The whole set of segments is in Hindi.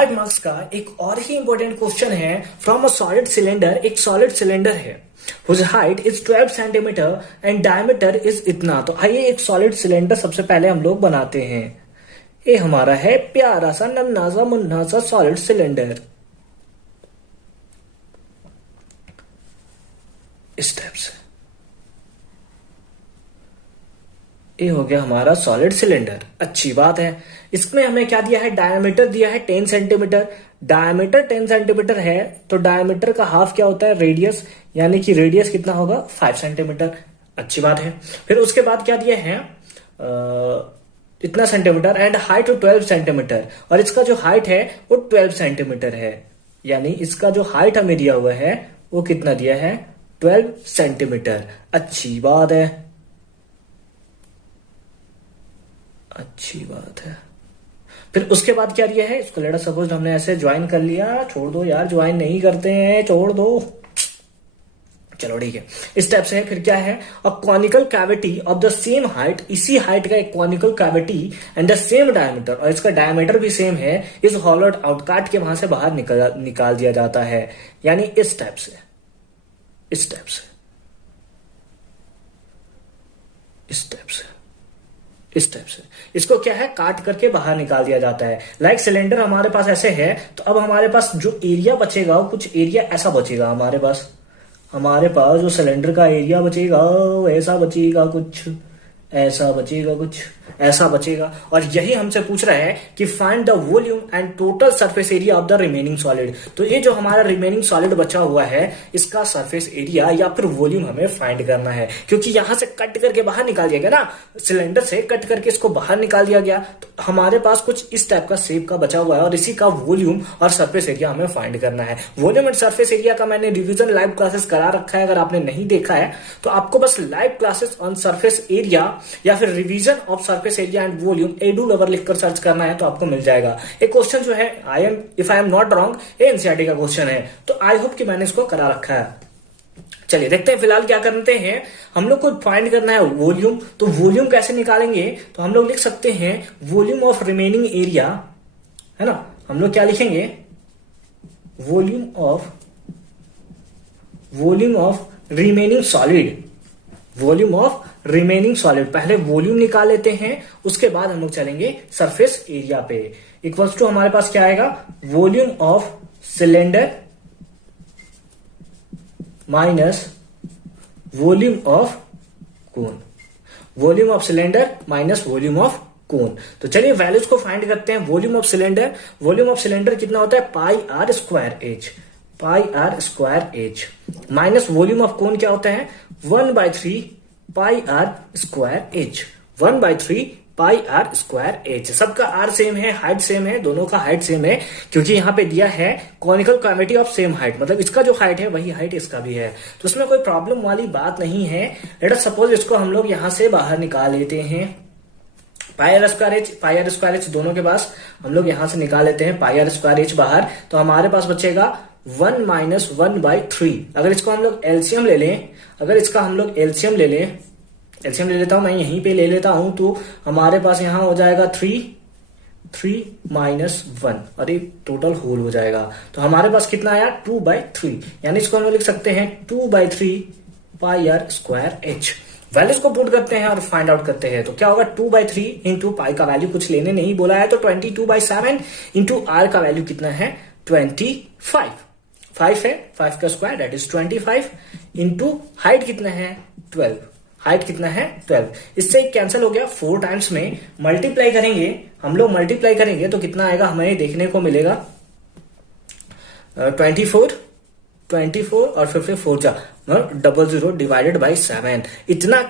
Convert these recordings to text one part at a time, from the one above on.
5 मार्क्स का एक और ही इंपॉर्टेंट क्वेश्चन है फ्रॉम अ सॉलिड सिलेंडर। एक सॉलिड सिलेंडर है whose height is 12 centimetre and diameter is इतना। तो आइए एक सॉलिड सिलेंडर सबसे पहले हम लोग बनाते हैं। ये हमारा है प्यारा सा नन्ना सा मुन्ना सा सॉलिड सिलेंडर। इस टाइप से ये हो गया हमारा सॉलिड सिलेंडर। अच्छी बात है। इसमें हमें क्या दिया है, डायमीटर दिया है 10 सेंटीमीटर। डायमीटर 10 सेंटीमीटर है तो डायमीटर का हाफ क्या होता है, रेडियस, यानी कि रेडियस कितना होगा 5 सेंटीमीटर। अच्छी बात है। फिर उसके बाद क्या दिया है, इतना सेंटीमीटर एंड हाइट 12 सेंटीमीटर, और इसका जो हाइट है वो 12 सेंटीमीटर है। यानी इसका जो हाइट हमें दिया हुआ है वो कितना दिया है, 12 सेंटीमीटर। अच्छी बात है, अच्छी बात है। फिर उसके बाद क्या दिया है, इसको लेट अस सपोज हमने ऐसे ज्वाइन कर लिया। छोड़ दो यार, ज्वाइन नहीं करते हैं, छोड़ दो, चलो ठीक है। इस टाइप से है। फिर क्या है, a conical cavity of the same height, इसी हाइट का एक conical cavity and the same diameter, और इसका डायमीटर भी सेम है, इज हॉलोड आउट, काट के वहां से बाहर निकाल दिया जाता है। यानी इस टाइप से, इस टाइप से, इस टाइप से, इस टाइप से इसको क्या है, काट करके बाहर निकाल दिया जाता है। लाइक सिलेंडर हमारे पास ऐसे है, तो अब हमारे पास जो एरिया बचेगा वो कुछ एरिया ऐसा बचेगा। हमारे पास जो सिलेंडर का एरिया बचेगा वो ऐसा बचेगा, कुछ ऐसा बचेगा, कुछ ऐसा बचेगा। और यही हमसे पूछ रहा है कि find the volume and total surface area of the remaining solid. तो ये जो हमारा रिमेनिंग सॉलिड बचा हुआ है इसका सरफेस एरिया या फिर वॉल्यूम हमें फाइंड करना है, क्योंकि यहां से कट करके बाहर निकाल दिया गया ना, सिलेंडर से कट करके इसको बाहर निकाल दिया गया। तो हमारे पास कुछ इस टाइप का शेप का बचा हुआ है और इसी का वॉल्यूम और सरफेस एरिया हमें फाइंड करना है। वॉल्यूम एंड सरफेस एरिया का मैंने रिविजन लाइव क्लासेस करा रखा है, अगर आपने नहीं देखा है तो आपको बस live classes on surface area या फिर revision of surface area and volume edu lover लिखकर सर्च करना है तो आपको मिल जाएगा। एक क्वेश्चन जो है, if I am not wrong, ये एनसीईआरटी का क्वेश्चन है, तो आई होप कि मैंने इसको करा रखा है। चलिए देखते हैं फिलहाल क्या करते हैं। हम लोग को फाइंड करना है वॉल्यूम। तो वॉल्यूम कैसे निकालेंगे, तो हम लोग लिख सकते हैं वॉल्यूम ऑफ रिमेनिंग एरिया, है ना। हम लोग क्या लिखेंगे, volume of remaining solid, volume of remaining solid. पहले वॉल्यूम निकाल लेते हैं, उसके बाद हम लोग चलेंगे सरफेस एरिया पे। इक्वल्स टू हमारे पास क्या आएगा, volume of cylinder minus volume of cone, volume of cylinder minus volume of कोन। तो चलिए वैल्यूज को फाइंड करते हैं। वॉल्यूम ऑफ सिलेंडर कितना होता है, pi R square H, minus volume of cone क्या होता है, 1/3 pi R square H, 1/3 pi R square H. सबका आर सेम है, हाइट सेम है, दोनों का हाइट सेम है, क्योंकि यहां पे दिया है conical cavity of same height, मतलब इसका जो हाइट है वही हाइट इसका भी है, तो उसमें कोई प्रॉब्लम वाली बात नहीं है। लेट अस सपोज इसको हम लोग यहां से बाहर निकाल लेते हैं। पाई आर स्क्वायर एच दोनों के पास हम लोग यहां से निकाल लेते हैं पाई आर स्क्वायर एच बाहर, तो हमारे पास बचेगा 1 माइनस 1/3। अगर इसको हम लोग एलसीएम ले लें, एलसीएम ले लेता हूं मैं, यहीं पे ले लेता हूं, तो हमारे पास यहां हो जाएगा 3 माइनस 1 और एक टोटल होल हो जाएगा। तो हमारे पास कितना आया, 2/3, यानी इसको हम लोग लिख सकते हैं 2/3 पाई आर स्क्वायर एच। वैल्यूज को पुट करते हैं और फाइंड आउट करते हैं। तो क्या होगा, 2/3 इंटू पाई का वैल्यू कुछ लेने नहीं बोला है, तो 22/7 इंटू आर का वैल्यू कितना है, 25। 5 है, 5 का square that is 25 into height कितना है, 12, हाइट कितना है 12। इससे कैंसिल हो गया, 4 टाइम्स में मल्टीप्लाई करेंगे हम लोग, मल्टीप्लाई करेंगे तो कितना आएगा, हमें देखने को मिलेगा 24 और फिर 4 जा 00 डिवाइडेड बाई 7। इतना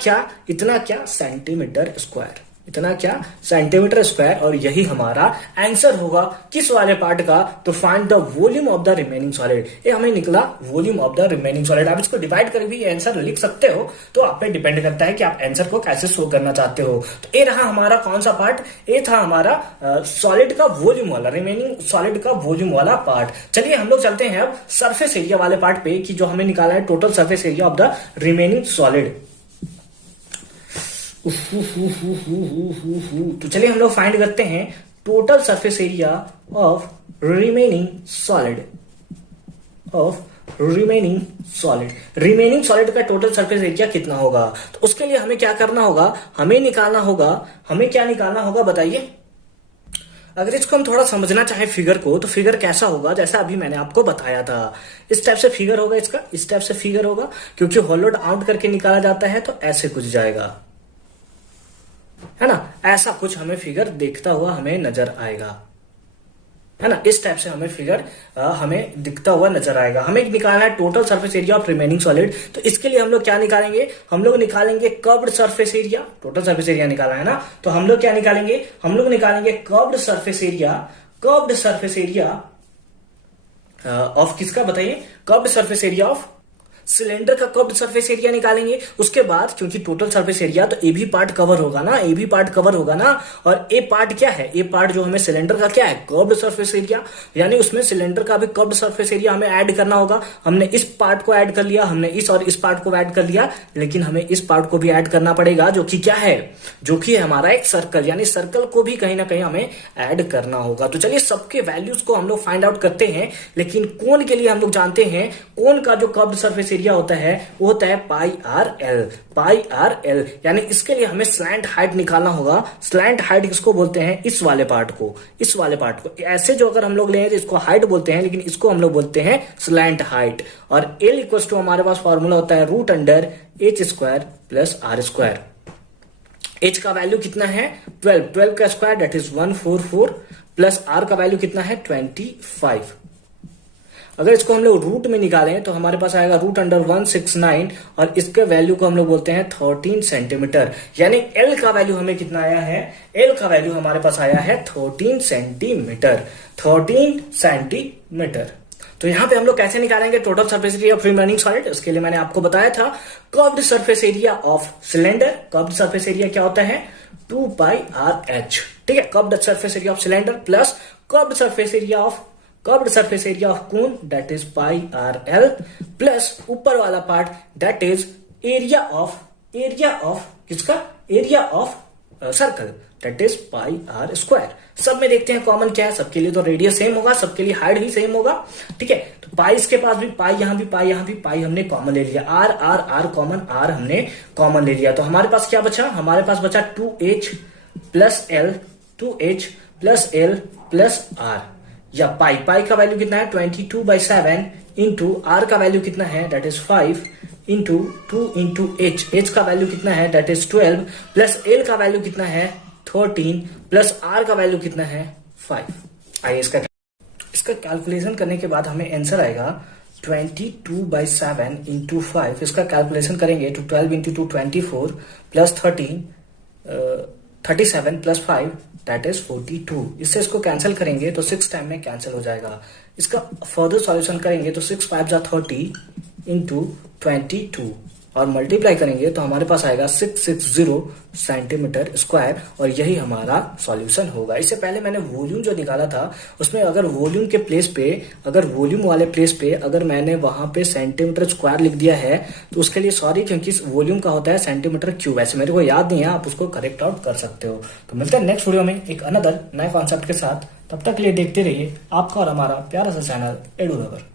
क्या सेंटीमीटर स्क्वायर, इतना क्या सेंटीमीटर स्क्वायर। और यही हमारा आंसर होगा किस वाले पार्ट का, तो find the volume of the remaining solid. ये हमें निकला volume of the remaining solid. आप इसको डिवाइड करके भी आंसर लिख सकते हो, तो आप पे डिपेंड करता है कि आप आंसर को कैसे शो करना चाहते हो। तो ये रहा हमारा कौन सा पार्ट, ये था हमारा सॉलिड का वॉल्यूम वाला, रिमेनिंग सॉलिड का वॉल्यूम वाला पार्ट। चलिए हम लोग चलते हैं अब सरफेस एरिया वाले पार्ट पे, कि जो हमें निकाला है total surface area of the remaining solid. तो चलिए हम लोग फाइंड करते हैं total surface area of remaining solid, remaining solid का टोटल सरफेस एरिया कितना होगा। तो उसके लिए हमें क्या करना होगा, हमें क्या निकालना होगा बताइए। अगर इसको हम थोड़ा समझना चाहे फिगर को, तो फिगर कैसा होगा, जैसा अभी मैंने आपको बताया था, इस टाइप से फिगर होगा इसका, इस टाइप से फिगर होगा, क्योंकि होलोड आउट करके निकाला जाता है तो ऐसे कुछ जाएगा, है ना, ऐसा कुछ हमें फिगर देखता हुआ हमें नजर आएगा, है ना, इस टाइप से हमें फिगर हमें दिखता हुआ नजर आएगा। हमें निकालना है total surface area of remaining solid. तो इसके लिए हम लोग क्या निकालेंगे, हम लोग निकालेंगे curved surface area, total surface area निकालना है ना, तो हम लोग क्या निकालेंगे, हम लोग निकालेंगे कर्व्ड सरफेस एरिया ऑफ किसका बताइए, curved surface area of cylinder का कर्व्ड सरफेस एरिया निकालेंगे। उसके बाद क्योंकि टोटल सरफेस एरिया तो ए भी पार्ट कवर होगा ना, ए भी पार्ट कवर होगा ना, और ए पार्ट क्या है, ए पार्ट जो हमें सिलेंडर का क्या है, कर्व्ड सरफेस एरिया, यानी उसमें सिलेंडर का भी कर्व्ड सरफेस एरिया हमें ऐड करना होगा। हमने इस पार्ट को ऐड कर लिया, हमने इस और इस पार्ट को ऐड कर लिया, लेकिन हमें इस पार्ट को भी ऐड करना पड़ेगा, जो कि क्या है, जो कि है हमारा एक सर्कल, यानी सर्कल को भी कहीं ना कहीं हमें ऐड करना होगा। तो चलिए सबके वैल्यूज को हम लोग फाइंड आउट करते हैं, लेकिन कोन के लिए हम लोग जानते हैं कोन का जो कर्व्ड सरफेस एरिया होता है वो होता है पाई आर एल, यानी इसके लिए हमें स्लैंट हाइट निकालना होगा। स्लैंट हाइट किसको बोलते हैं, इस वाले पार्ट को, ऐसे जो अगर हम लोग लें तो इसको हाइट बोलते हैं, लेकिन इसको हम लोग बोलते हैं स्लैंट हाइट। और एल इक्वल टू हमारे पास फॉर्मूला होता है root under H square plus R square. H का वैल्यू कितना है 12 का square that is 144 plus R का वैल्यू कितना है 25। अगर इसको हम लोग रूट में निकालें तो हमारे पास आएगा रूट अंडर 169 और इसके वैल्यू को हम लोग बोलते हैं 13 सेंटीमीटर, यानी एल का वैल्यू हमें कितना आया है, एल का वैल्यू हमारे पास आया है 13 सेंटीमीटर। तो यहां पे हम लोग कैसे निकालेंगे total surface area of remaining solid, उसके लिए मैंने आपको बताया था curved surface area of cylinder. Curved surface area क्या होता है 2 पाई आर एच, ठीक है, curved surface area of cylinder plus curved surface area of cone that is pi R L plus ऊपर वाला part that is area of किसका, area of circle that is pi R square. सब में देखते हैं कॉमन क्या है, सबके लिए तो रेडियस सेम होगा, सबके लिए हाइट भी सेम होगा, ठीक है। तो पाई इसके पास भी, पाई यहां भी, पाई यहां भी, पाई हमने कॉमन ले लिया, आर कॉमन, आर हमने कॉमन ले लिया। तो हमारे पास क्या बचा, हमारे पास बचा 2h plus L plus are, या पाई का वैल्यू कितना है 22/7 इंटू आर का वैल्यू कितना है that is 5 into 2 into H का वैल्यू कितना है दैट इज 12 प्लस एल का वैल्यू कितना है 13 प्लस आर का वैल्यू कितना है 5। आइए इसका कैलकुलेशन करने के बाद हमें आंसर आएगा 22/7 इंटू 5। इसका कैलकुलेशन करेंगे तो 12 into 2 24 plus 37 plus 5 that is 42। इससे इसको कैंसिल करेंगे तो 6 टाइम में कैंसिल हो जाएगा। इसका फर्दर सॉल्यूशन करेंगे तो 6 5 जा 30 इंटू 22 और मल्टीप्लाई करेंगे तो हमारे पास आएगा 660 सेंटीमीटर स्क्वायर, और यही हमारा सॉल्यूशन होगा। इससे पहले मैंने वॉल्यूम जो निकाला था उसमें अगर वॉल्यूम के प्लेस पे, अगर वॉल्यूम वाले प्लेस पे अगर मैंने वहां पे सेंटीमीटर स्क्वायर लिख दिया है तो उसके लिए सॉरी, क्योंकि वॉल्यूम का होता है सेंटीमीटर क्यूब। ऐसे मेरे को याद नहीं है, आप उसको करेक्ट आउट कर सकते हो। तो मिलते हैं नेक्स्ट वीडियो में एक अनदर नए कॉन्सेप्ट के साथ, तब तक के लिए देखते रहिए आपका और हमारा प्यारा सा चैनल एडू लवर।